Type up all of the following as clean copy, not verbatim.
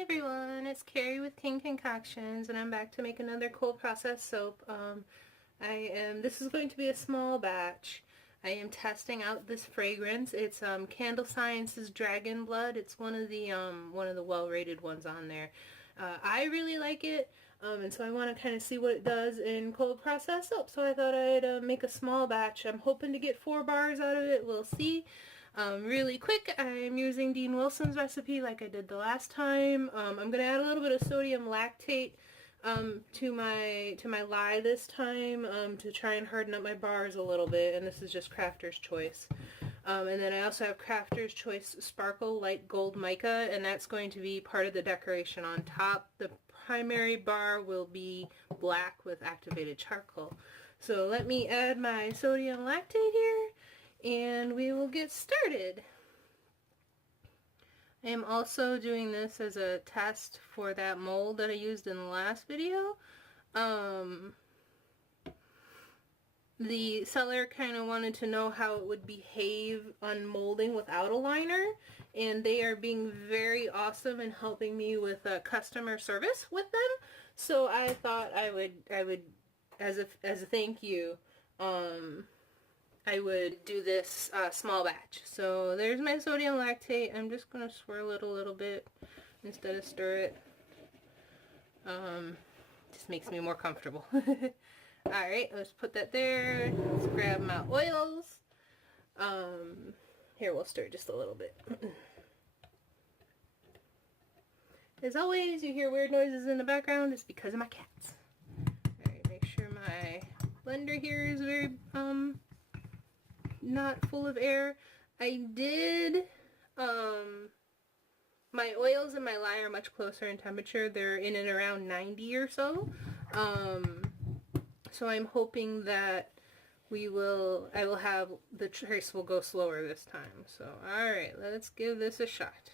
everyone, it's Carrie with King Concoctions, and I'm back to make another cold process soap. This is going to be a small batch. I am testing out this fragrance. It's Candle Science's Dragon Blood. It's one of the well-rated ones on there. I really like it, and so I want to kind of see what it does in cold process soap. So I thought I'd make a small batch. I'm hoping to get 4 bars out of it. We'll see. Really quick, I'm using Dean Wilson's recipe like I did the last time. I'm going to add a little bit of sodium lactate to my lye this time to try and harden up my bars a little bit, and this is just Crafter's Choice. And then I also have Crafter's Choice Sparkle Light Gold Mica, and that's going to be part of the decoration on top. The primary bar will be black with activated charcoal. So let me add my sodium lactate here, and we will get started. I am also doing this as a test for that mold that I used in the last video. The seller kind of wanted to know how it would behave on molding without a liner, and they are being very awesome in helping me with customer service with them. So I thought I would as a thank you, I would do this small batch. So there's my sodium lactate. I'm just going to swirl it a little bit instead of stir it. Just makes me more comfortable. Alright, let's put that there. Let's grab my oils. Here, we'll stir just a little bit. As always, you hear weird noises in the background. It's because of my cats. Alright, make sure my blender here is very not full of air. I did, my oils and my lye are much closer in temperature. They're in and around 90 or so. So I'm hoping that I will have, the trace will go slower this time. So, alright, let's give this a shot.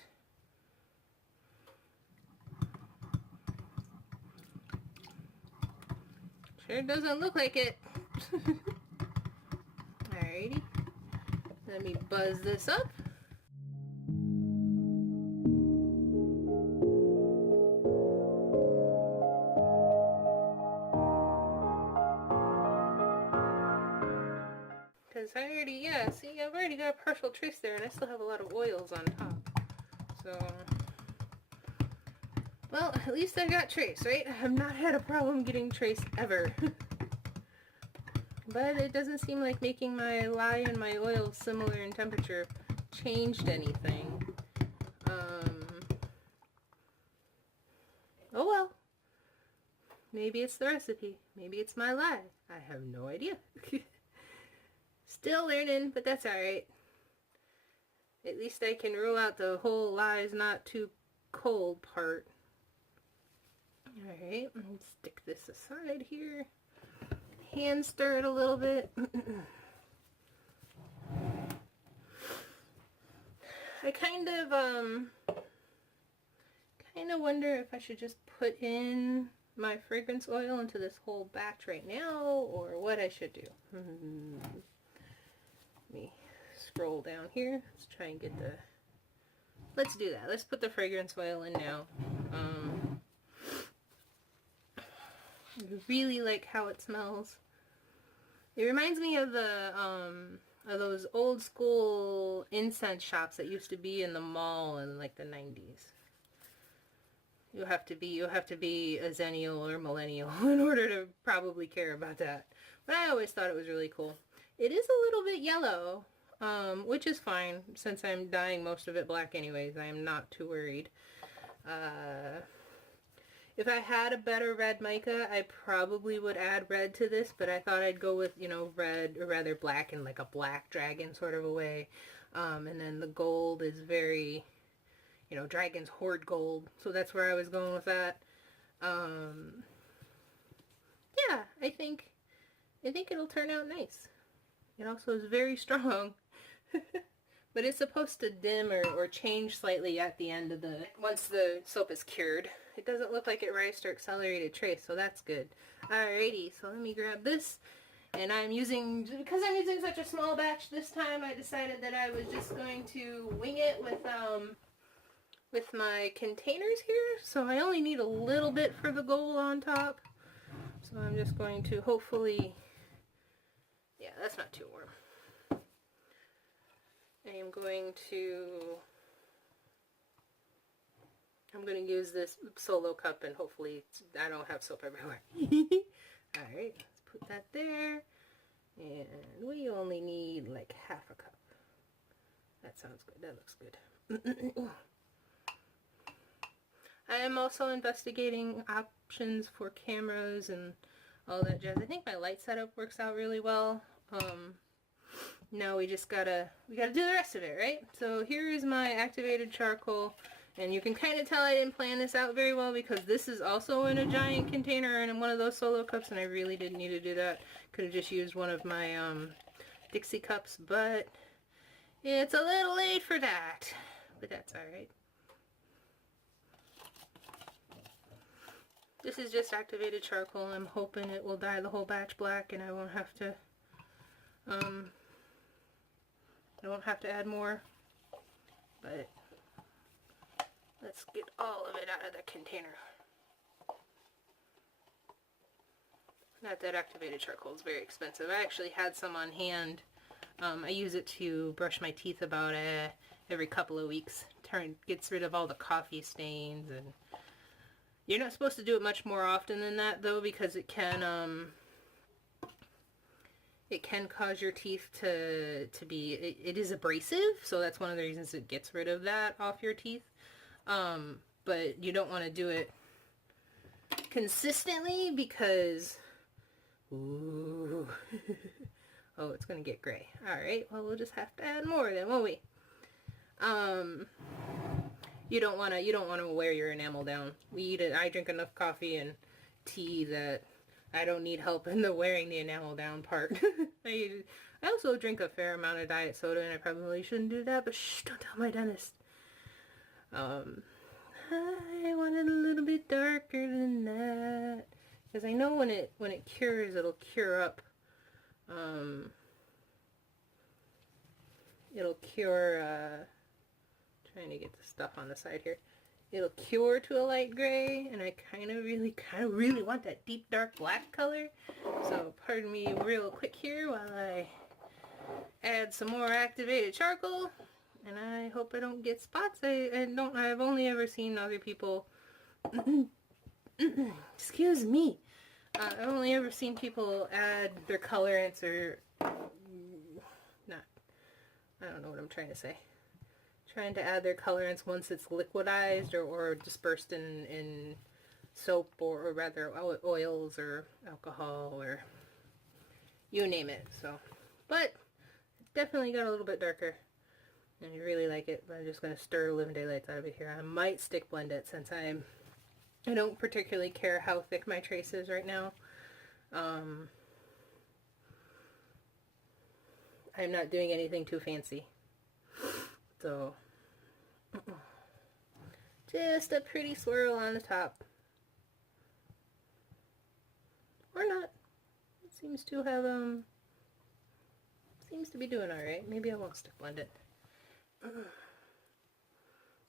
Sure doesn't look like it. Alrighty. Let me buzz this up. Because I already, yeah, see, I've already got a partial trace there, and I still have a lot of oils on top. So, well, at least I got trace, right? I have not had a problem getting trace ever. But it doesn't seem like making my lye and my oil similar in temperature changed anything. Oh well. Maybe it's the recipe. Maybe it's my lye. I have no idea. Still learning, but that's alright. At least I can rule out the whole lye is not too cold part. Alright, let's stick this aside here. Hand stir it a little bit. I kind of wonder if I should just put in my fragrance oil into this whole batch right now, or what I should do. Let me scroll down here. Let's try and get the... Let's do that. Let's put the fragrance oil in now. I really like how it smells. It reminds me of the of those old school incense shops that used to be in the mall in like the 90s. You have to be a zennial or millennial in order to probably care about that. But I always thought it was really cool. It is a little bit yellow, which is fine since I'm dyeing most of it black anyways. I am not too worried. If I had a better red mica, I probably would add red to this, but I thought I'd go with, you know, red, or rather black in like a black dragon sort of a way. And then the gold is very, you know, dragon's Hoard gold, so that's where I was going with that. Yeah, I think it'll turn out nice. It also is very strong. But it's supposed to dim or change slightly at the end of once the soap is cured. It doesn't look like it rised or accelerated trace, so that's good. Alrighty, so let me grab this. And because I'm using such a small batch this time, I decided that I was just going to wing it with with my containers here. So I only need a little bit for the gold on top. So I'm just going to hopefully, yeah, that's not too warm. I am going to, I'm going to use this solo cup and hopefully I don't have soap everywhere. Alright, let's put that there. And we only need like half a cup. That sounds good. That looks good. I am also investigating options for cameras and all that jazz. I think my light setup works out really well. Now we just gotta do the rest of it, right? So here is my activated charcoal, and you can kind of tell I didn't plan this out very well because this is also in a giant container and in one of those solo cups, and I really didn't need to do that. Could have just used one of my Dixie cups, but it's a little late for that. But that's alright. This is just activated charcoal. I'm hoping it will dye the whole batch black and I won't have to add more. But let's get all of it out of the container. Not that activated charcoal is very expensive. I actually had some on hand. I use it to brush my teeth about every couple of weeks. Gets rid of all the coffee stains, and you're not supposed to do it much more often than that though, because it can cause your teeth to be, it is abrasive, so that's one of the reasons it gets rid of that off your teeth. But you don't want to do it consistently because, ooh, oh, it's gonna get gray. Alright, well, we'll just have to add more then, won't we? You don't want to wear your enamel down. I drink enough coffee and tea that I don't need help in the wearing the enamel down part. I also drink a fair amount of diet soda, and I probably shouldn't do that, but shh, don't tell my dentist. I want it a little bit darker than that, because I know when it cures, it'll cure up. It'll cure, trying to get the stuff on the side here. It'll cure to a light gray, and I kind of really want that deep dark black color. So pardon me real quick here while I add some more activated charcoal, and I hope I don't get spots. I've only ever seen other people excuse me. I've only ever seen people add their colorants or not. I don't know what I'm trying to say. Trying to add their colorants once it's liquidized or dispersed in soap or rather oils or alcohol or you name it. So, but definitely got a little bit darker and I really like it. But I'm just going to stir living daylights out of it here. I might stick blend it since I don't particularly care how thick my trace is right now. I'm not doing anything too fancy. So, just a pretty swirl on the top. Or not. It seems to have, seems to be doing alright. Maybe I won't stick blend it.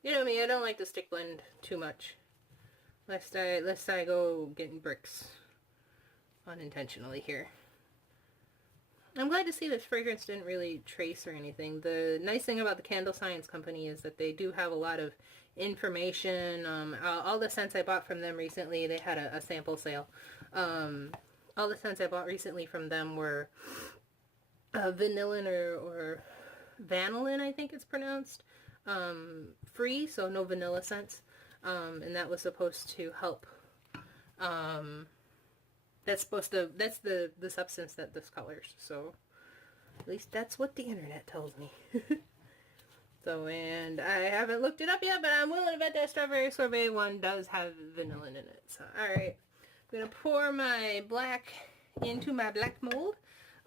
You know me, I don't like to stick blend too much. Lest I go getting bricks unintentionally here. I'm glad to see this fragrance didn't really trace or anything. The nice thing about the Candle Science Company is that they do have a lot of information. All the scents I bought from them recently, they had a sample sale. All the scents I bought recently from them were vanillin or vanillin, I think it's pronounced, free, so no vanilla scents. And that was supposed to help. That's the substance that this colors. So at least that's what the internet tells me. So, and I haven't looked it up yet, but I'm willing to bet that strawberry sorbet one does have vanillin in it. So, alright. I'm going to pour my black into my black mold.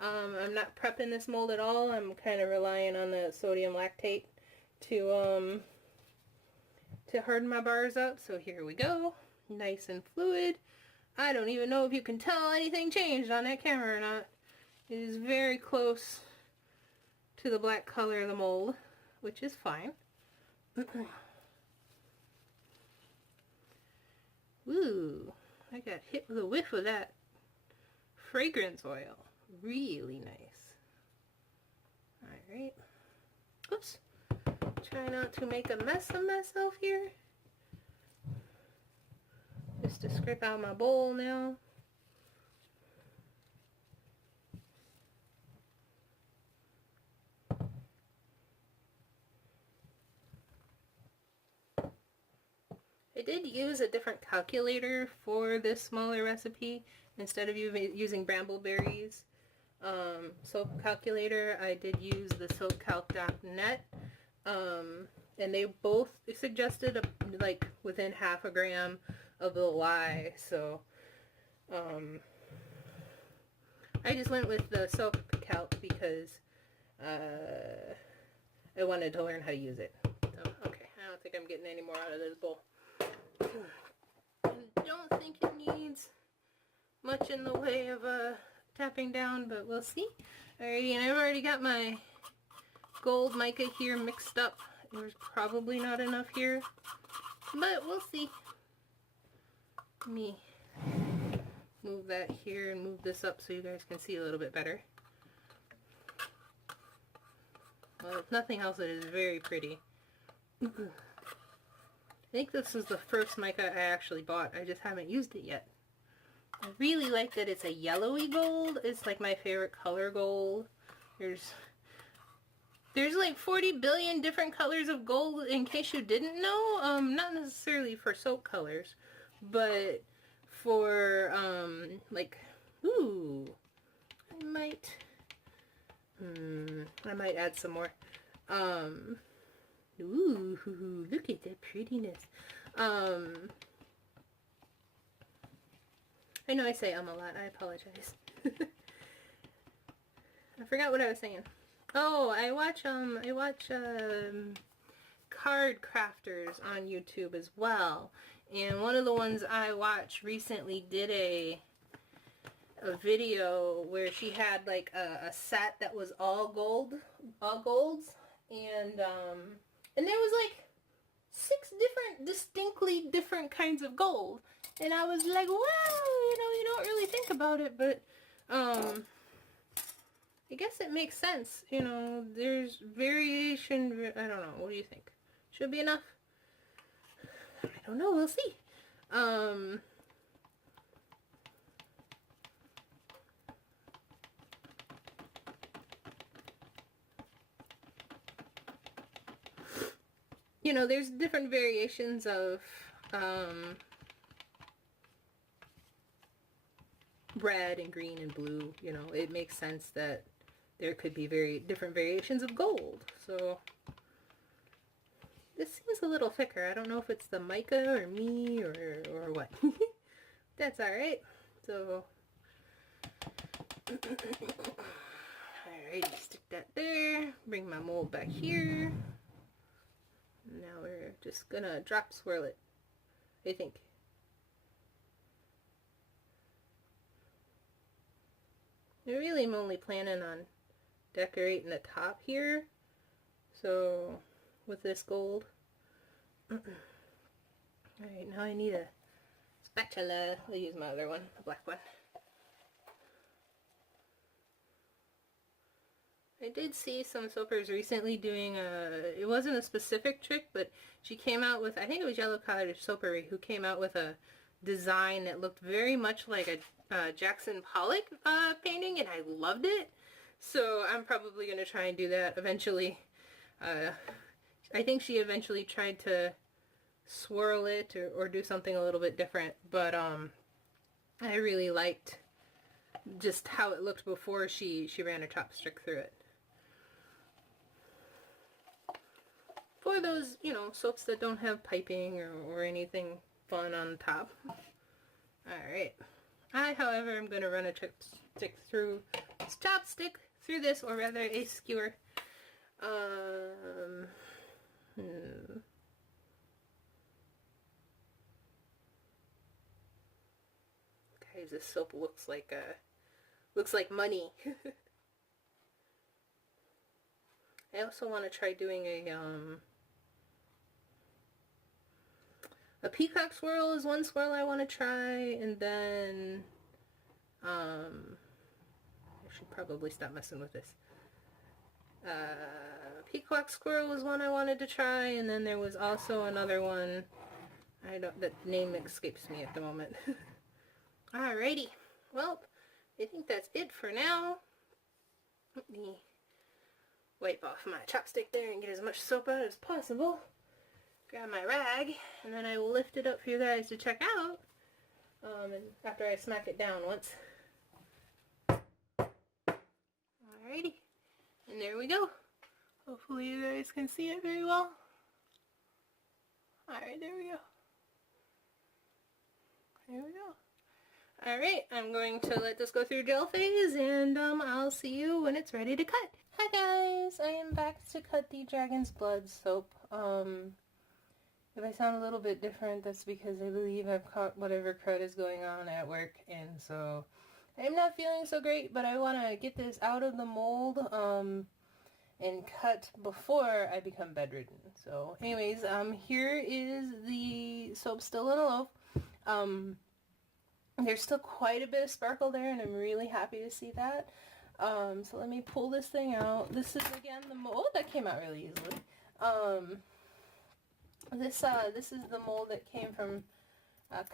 I'm not prepping this mold at all. I'm kind of relying on the sodium lactate to harden my bars up. So here we go. Nice and fluid. I don't even know if you can tell anything changed on that camera or not. It is very close to the black color of the mold, which is fine. Ooh, I got hit with a whiff of that fragrance oil. Really nice. Alright. Oops. Try not to make a mess of myself here. Just to scrape out my bowl now. I did use a different calculator for this smaller recipe. Instead of using brambleberries soap calculator, I did use the soapcalc.net. And they both suggested like within half a gram of the lye, so I just went with the soap calc because I wanted to learn how to use it. So, okay, I don't think I'm getting any more out of this bowl. I don't think it needs much in the way of tapping down, but we'll see. Alrighty, and I've already got my gold mica here mixed up. There's probably not enough here, but we'll see. Let me move that here and move this up so you guys can see a little bit better. Well, if nothing else, it is very pretty. I think this is the first mica I actually bought. I just haven't used it yet. I really like that it's a yellowy gold. It's like my favorite color gold. There's like 40 billion different colors of gold, in case you didn't know. Not necessarily for soap colors, but for like, ooh, I might add some more. Ooh, look at that prettiness. I know I say a lot. I apologize. I forgot what I was saying. Oh, I watch card crafters on YouTube as well. And one of the ones I watched recently did a video where she had like a set that was all golds, and there was like 6 distinctly different kinds of gold. And I was like, wow, you don't really think about it, but I guess it makes sense. There's variation. I don't know. What do you think? Should be enough? I don't know. We'll see. There's different variations of red and green and blue. It makes sense that there could be different variations of gold. So this seems a little thicker. I don't know if it's the mica or me or what. That's alright. So alrighty, stick that there. Bring my mold back here. Now we're just gonna drop swirl it, I think. I really am only planning on decorating the top here, so with this gold. Alright, now I need a spatula. I'll use my other one, the black one. I did see some soapers recently doing it wasn't a specific trick, but she came out with, I think it was Yellow Cottage Soapery, who came out with a design that looked very much like a Jackson Pollock painting, and I loved it. So I'm probably going to try and do that eventually. I think she eventually tried to swirl it or do something a little bit different, but I really liked just how it looked before she ran a chopstick through it. For those, soaps that don't have piping or anything fun on top. Alright. I, however, am going to run a chopstick through this, or rather a skewer. Guys, this soap looks like money. I also want to try doing a A peacock swirl is one swirl I want to try, and then I should probably stop messing with this. Peacock squirrel was one I wanted to try, and then there was also another one. That name escapes me at the moment. Alrighty, well, I think that's it for now. Let me wipe off my chopstick there and get as much soap out as possible. Grab my rag, and then I will lift it up for you guys to check out. And after I smack it down once. Alrighty, and there we go. Hopefully you guys can see it very well. Alright, there we go. There we go. Alright, I'm going to let this go through gel phase, and I'll see you when it's ready to cut. Hi guys, I am back to cut the Dragon's Blood soap. If I sound a little bit different, that's because I believe I've caught whatever crud is going on at work, and so I'm not feeling so great, but I want to get this out of the mold and cut before I become bedridden. So anyways, here is the soap still in a loaf. There's still quite a bit of sparkle there, and I'm really happy to see that. So let me pull this thing out. This is again the mold. Oh, that came out really easily. This is the mold that came from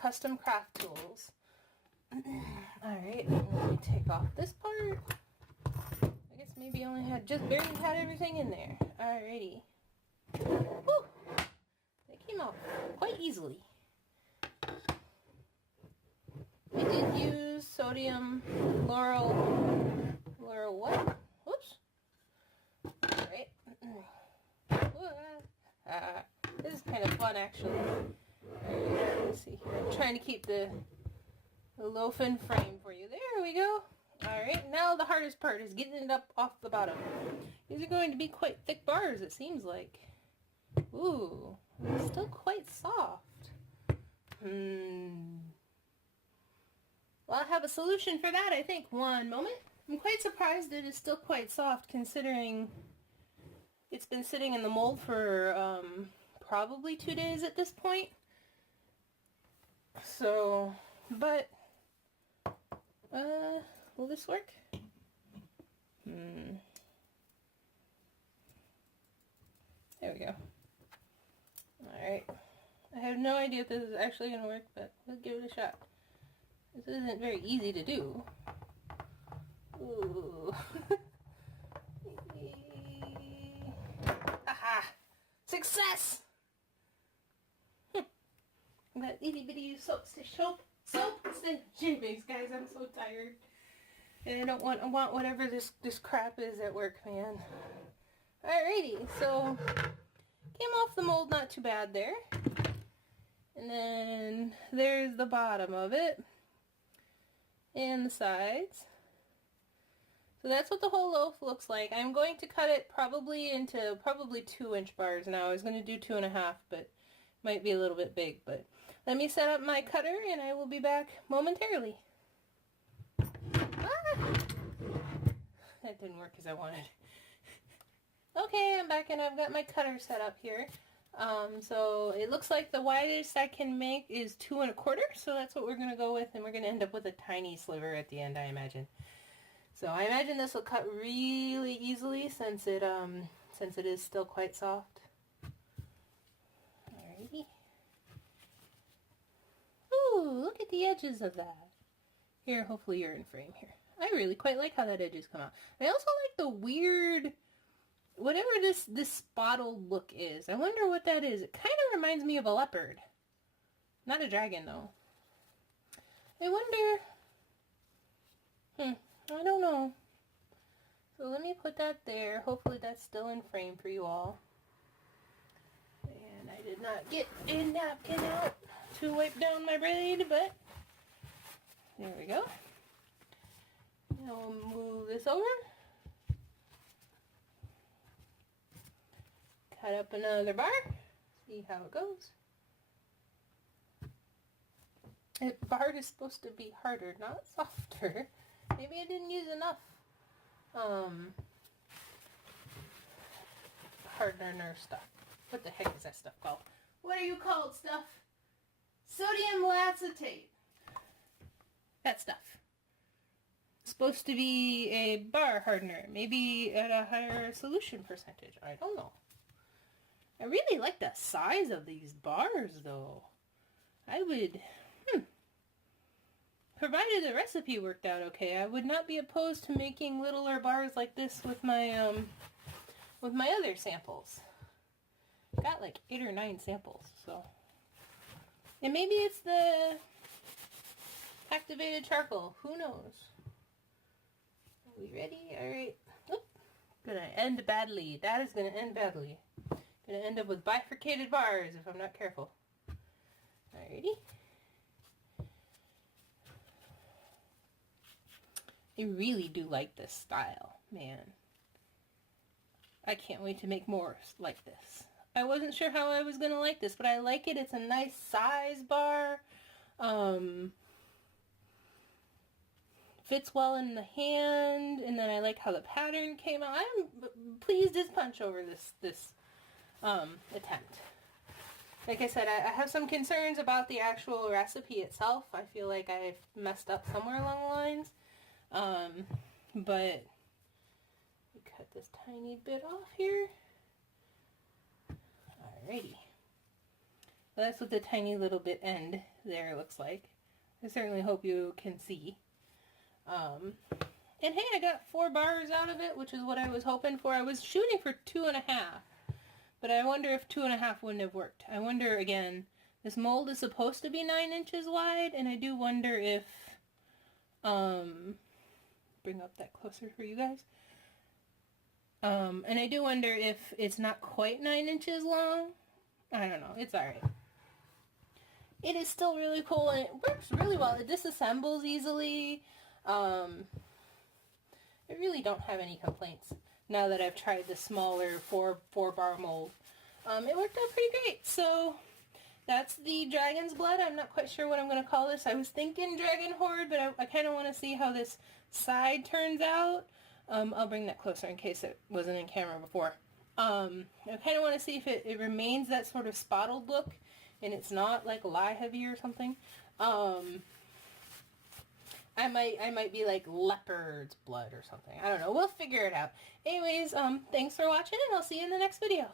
Custom Craft Tools. Alright, let me take off this part. I guess maybe I only had just barely had everything in there. Alrighty. Whew! They came out quite easily. I did use sodium lauryl what? Whoops. Alright. This is kind of fun, actually. Alright, let's see here. I'm trying to keep the loaf in frame for you. There we go. Alright, now the hardest part is getting it up off the bottom. These are going to be quite thick bars, it seems like. Ooh, it's still quite soft. Well, I have a solution for that, I think. One moment. I'm quite surprised it is still quite soft, considering it's been sitting in the mold for probably 2 days at this point. So, but will this work? There we go. Alright. I have no idea if this is actually going to work, but let's give it a shot. This isn't very easy to do. Ooh. Aha! Success! That itty bitty soap instead of shavings, guys. I'm so tired. And I want whatever this crap is at work, man. Alrighty, so came off the mold not too bad there. And then there's the bottom of it. And the sides. So that's what the whole loaf looks like. I'm going to cut it probably into 2-inch bars now. I was going to do 2.5, but might be a little bit big. But let me set up my cutter and I will be back momentarily. Ah! That didn't work as I wanted. Okay, I'm back and I've got my cutter set up here. So it looks like the widest I can make is 2 1/4, so that's what we're going to go with, and we're going to end up with a tiny sliver at the end, I imagine. So I imagine this will cut really easily since it is still quite soft. Alrighty. Ooh, look at the edges of that. Here, hopefully you're in frame here. I really quite like how that edges come out. I also like the weird, whatever this spotted look is. I wonder what that is. It kind of reminds me of a leopard. Not a dragon, though. I wonder... I don't know. So let me put that there. Hopefully that's still in frame for you all. And I did not get a napkin out to wipe down my braid, but there we go. Now we'll move this over. Cut up another bar. See how it goes. The bar is supposed to be harder, not softer. Maybe I didn't use enough hardener stuff. What the heck is that stuff called? What are you called, stuff? acetate. That stuff. Supposed to be a bar hardener, maybe at a higher solution percentage. I don't know. I really like the size of these bars, though. I would, provided the recipe worked out okay, I would not be opposed to making littler bars like this with my other samples. Got like 8 or 9 samples, so. And maybe it's the activated charcoal. Who knows? Are we ready? Alright. Oop. Gonna end badly. That is gonna end badly. Gonna end up with bifurcated bars if I'm not careful. Alrighty. I really do like this style, man. I can't wait to make more like this. I wasn't sure how I was gonna like this, but I like it. It's a nice size bar. Fits well in the hand, and then I like how the pattern came out. I'm pleased as punch over this attempt. Like I said, I have some concerns about the actual recipe itself. I feel like I've messed up somewhere along the lines. But we cut this tiny bit off here. Alrighty. Well, that's what the tiny little bit end there looks like. I certainly hope you can see. And hey, I got 4 bars out of it, which is what I was hoping for. I was shooting for 2.5, but I wonder if 2.5 wouldn't have worked. I wonder, again, this mold is supposed to be 9 inches wide, and I do wonder if, bring up that closer for you guys. And I do wonder if it's not quite 9 inches long. I don't know. It's alright. It is still really cool, and it works really well. It disassembles easily. I really don't have any complaints now that I've tried the smaller 4 bar mold. It worked out pretty great. So that's the dragon's blood. I'm not quite sure what I'm going to call this. I was thinking dragon hoard, but I kind of want to see how this side turns out. I'll bring that closer in case it wasn't in camera before. I kind of want to see if it remains that sort of spotted look and it's not like lye heavy or something. I might be like leopard's blood or something. I don't know. We'll figure it out. Anyways, thanks for watching, and I'll see you in the next video.